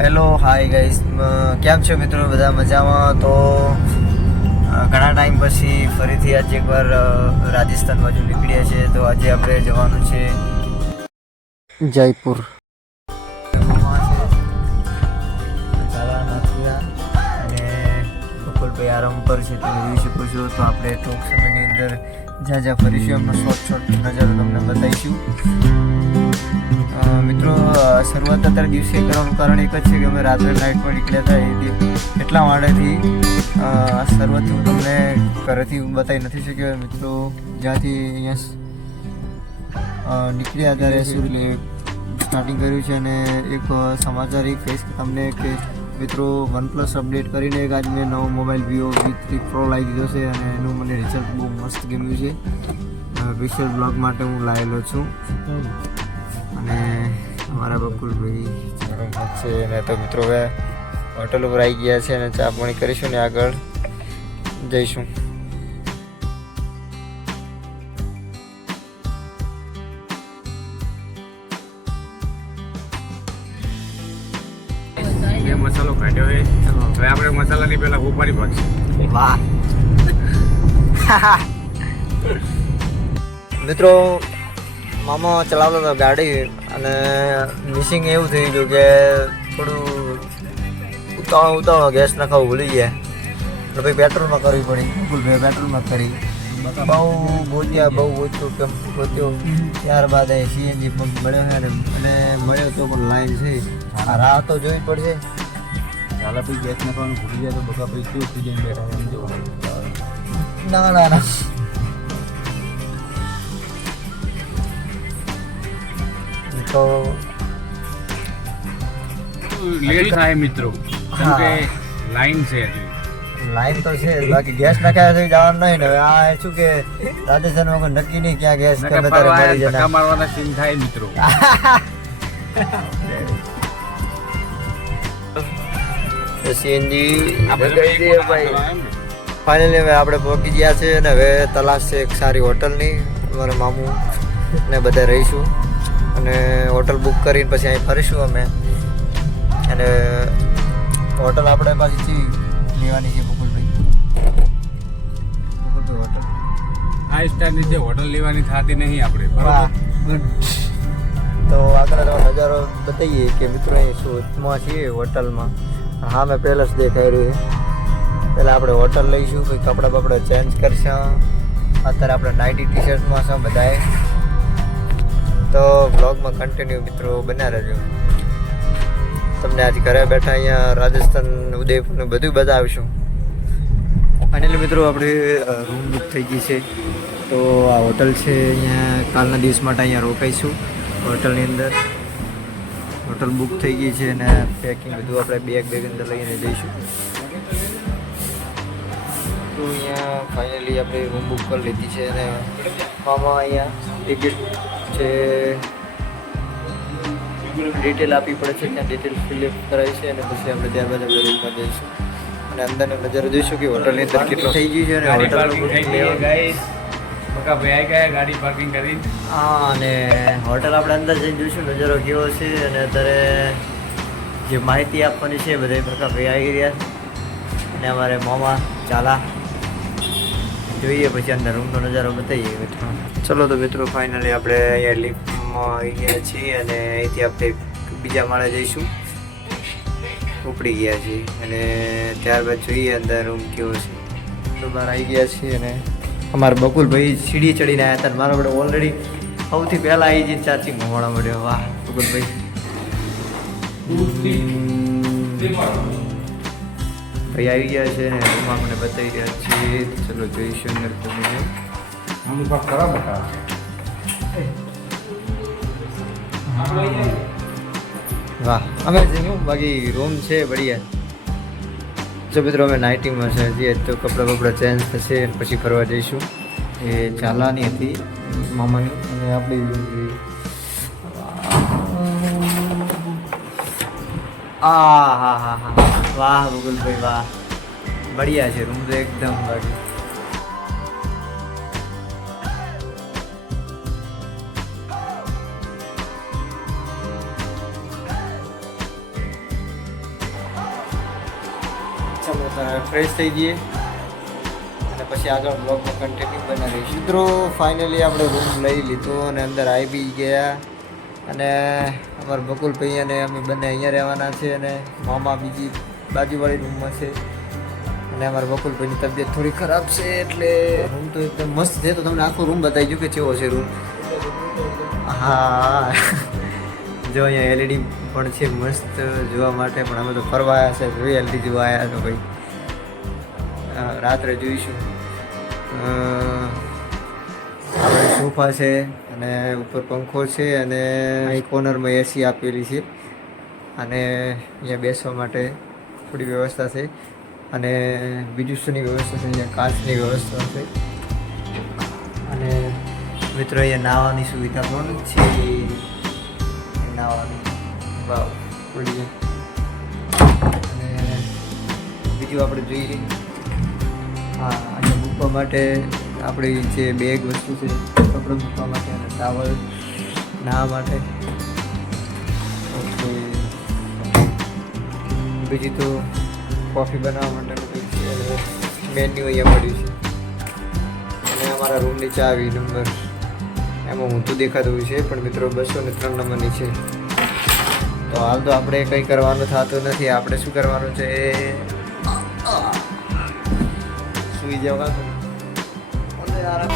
Hello hi guys કેમ છો મિત્રો? બધા મજામાં? તો ઘણા ટાઈમ પછી ફરીથી આજે એકવાર રાજસ્થાન બાજુ નીકળ્યા છે તો આજે આપણે જવાનું છે જયપુર. અને બકુલભાઈ આરામ પર છે તમે જોઈ શકો છો. તો આપણે ટૂંક સમયની અંદર જ્યાં જ્યાં ફરીશું એમનો શોર્ટ શોર્ટ નજારો તમને બતાવીશું. મિત્રો શરૂઆત અત્યારે દિવસે કરવાનું કારણ એક જ છે કે અમે રાત્રે નાઇટમાં નીકળ્યા હતા એ એટલા માટેથી આ શરૂઆતથી હું તમને ઘરેથી બતાવી નથી શક્યો. મિત્રો જ્યાંથી અહીંયા નીકળ્યા ત્યારે શું સ્ટાર્ટિંગ કર્યું છે અને એક સમાચાર એ કહીશ તમને કે મિત્રો વનપ્લસ અપડેટ કરીને એક આજ મેં નવો mobile Vivo V three pro લાવી દીધો છે અને એનું મને રિઝલ્ટ બહુ મસ્ત ગમ્યું છે. વિશેષ બ્લોગ માટે હું લાવેલો છું. અને અમારા બકુલભાઈ. છે અને તો મિત્રો હવે હોટલ ઉપર આવી ગયા છે અને ચા પાણી કરીશું ને આગળ જઈશું. મસાલો કાઢ્યો છે. હવે આપણે મસાલાની પહેલા ઉપાડી પાકશે. વાહ. મિત્રો મામા ચલાવતો હતો ગાડી. અને મિસિંગ એવું થઈ ગયું કે થોડું ઉતાવળ ઉતાવળ ગેસ નખાવું ભૂલી ગયા. તો ભાઈ પેટ્રોલમાં કરવી પડી. ભાઈ પેટ્રોલમાં કરી. બહુ ગોત્યા બહુ ગોત્યું કેમ ગોત્યો. ત્યારબાદ એ સીએનજી પંપ મળ્યો છે અને મળ્યો તો પણ લાઈન છે. આ રાહ તો જોવી પડશે. ચાલો પછી ગેસ નાખવાનું ભૂલી જાય તો બકા ભાઈ શું થઈ જાય બેઠા ના ના ના. તો લેટ થાય મિત્રો કેમ કે લાઈન છે લાઈન તો છે બાકી ગેસ નાખ્યા છે જવાનું નહીં હવે આ શું કે રાજસ્થાનમાં વગર નક્કી નહીં ક્યાં ગેસ કે ફરવા મળી જાય મારવાના સીન થાય મિત્રો. સીએનજી આપણે લગાવી ભાઈ. ફાઇનલી હવે આપણે પહોંચી ગયા છે અને હવે તલાશ છે એક સારી હોટલની મારા મામું ને બધા રહીશું. અને હોટલ બુક કરીને પછી અહીં ફરીશું અમે. અને હોટલ આપણે પાછી લેવાની છે Bakulbhai Bakulbhai hotel. Five star જે હોટલ લેવાની થતી નહીં આપણે વાહ તો આગળ તો નજારો બતાવીએ કે મિત્રો અહીં સુરતમાં છીએ હોટલમાં. હા મેં પહેલાં જ દેખાઈ રહ્યું પહેલાં આપણે હોટલ લઈશું કંઈ કપડાં બપડા ચેન્જ કરશું. અત્યારે આપણે નાઇટી ટી શર્ટમાં છે બધાએ. તો બ્લોગમાં કન્ટિન્યુ મિત્રો બન્યા રહેજો. તમને આજ ઘરે બેઠા અહીંયા રાજસ્થાન, ઉદયપુરનું બધું બતાવીશું. ફાઇનલી મિત્રો આપણે રૂમ બુક થઈ ગઈ છે. તો આ હોટલ છે, અહીંયા કાલના દિવસ માટે અહીંયા રોકાઈશું. હોટલની અંદર હોટલ બુક થઈ ગઈ છે અને પેકિંગ બધું આપણે બેગ બેગ અંદર લઈને જઈશું. તો અહીંયા ફાઇનલી આપણે રૂમ બુક કરી લીધી છે અને મામા અહીંયા ટિકિટ છે. ડિટેલ આપવી પડે છે ત્યાં ડિટેલ ફિલઅપ કરાવી છે અને પછી આપણે ત્યારબાદ આપણે રૂમમાં જઈશું. અને અંદરનો નજારો જોઈશું કે હોટલની અંદર કેટલો થઈ ગયું છે અને હોટલનું ગાડી પાર્કિંગ કરી. હા અને હોટલ આપણે અંદર જઈને જોઈશું નજારો કેવો છે અને અત્યારે જે માહિતી આપવાની છે બધા પ્રકાર ભાઈ આવી રહ્યા અને અમારે મોમા ચાલા જોઈએ પછી અંદર રૂમનો નજારો બતાવીએ મિત્રો ચલો તો મિત્રો ફાઇનલી આપણે અહીંયા લિફ્ટમાં આવી ગયા છીએ અને અહીંથી આપણે બીજા માળે જઈશું ઉપડી ગયા છીએ અને ત્યારબાદ જોઈએ અંદર રૂમ કેવો છે તો બહાર આવી ગયા છીએ અને અમારા બકુલભાઈ સીડી ચડીને આવ્યા હતા મારા મારો ઓલરેડી સૌથી પહેલાં આવી જઈને ચાચી મળવા મળ્યો વાહ બકુલભાઈ ભાઈ આવી ગયા છે ને રૂમમાં મને બતાવી રહ્યા છે. ચલો જોઈશું અંદર તમે મમ્મી પાપ ખરા બકા? વાહ અમે હું બાકી રૂમ છે બઢિયા. જો મિત્રો અમે નાઇટિંગમાં છે જઈએ તો કપડાં બપડા ચેન્જ થશે પછી ફરવા જઈશું. એ ચાલાની હતી મામાની અને આપણી આ હા હા હા. વાહ મુગલભાઈ વાહ. બઢિયા છે, રૂમ તો એકદમ બઢિયા. ફ્રેશ થઈ જઈએ. અને પછી આગળ બ્લોગમાં કન્ટિન્યુ બના રહીશું મિત્રો ફાઇનલી આપણે રૂમ લઈ લીધો અને અંદર આવી ગયા. અને અમારા બકુલભાઈ અને અમે બંને અહીંયા રહેવાના છે અને મામા બીજી બાજુવાળી રૂમમાં છે. અને અમારા બકુલભાઈની તબિયત થોડી ખરાબ છે એટલે રૂમ તો એકદમ મસ્ત છે. તો તમને આખો રૂમ બતાવી દઉં કે કેવો છે રૂમ. હા. જો અહીંયા એલઈડી પણ છે મસ્ત જોવા માટે, પણ અમે તો ફરવા આવ્યા છે. જોઈએ એલઈડી જોવા આવ્યા તો ભાઈ. રાત્રે જોઈશું. આપણે સોફા છે અને ઉપર પંખો છે અને અહીં કોર્નરમાં એસી આપેલી છે. અને અહીંયા બેસવા માટે થોડી વ્યવસ્થા છે અને બીજું વ્યવસ્થા છે? અહીંયા કાચની વ્યવસ્થા છે. અને મિત્રો, અહીંયા નાહવાની સુવિધા પણ છે. નાહવાની. વાવ, પડી અને બીજું આપણે જોઈએ. હા, અને મૂકવા માટે આપણી જે બેગ વસ્તુ છે, કપડાં મૂકવા માટે અને ટાવલ નાહવા માટે. ઓકે. બીજી તો કોફી બનાવવા માટેનું મેન્યુ અહીંયા પડ્યું છે. અને અમારા રૂમની ચાવી નંબર એમાં હું તો દેખાતું છે, પણ મિત્રો બસો ને ત્રણ નંબરની છે. તો હાલ તો આપણે કંઈ કરવાનું થતું નથી. આપણે શું કરવાનું છે? સુઈ જવાનું આરામ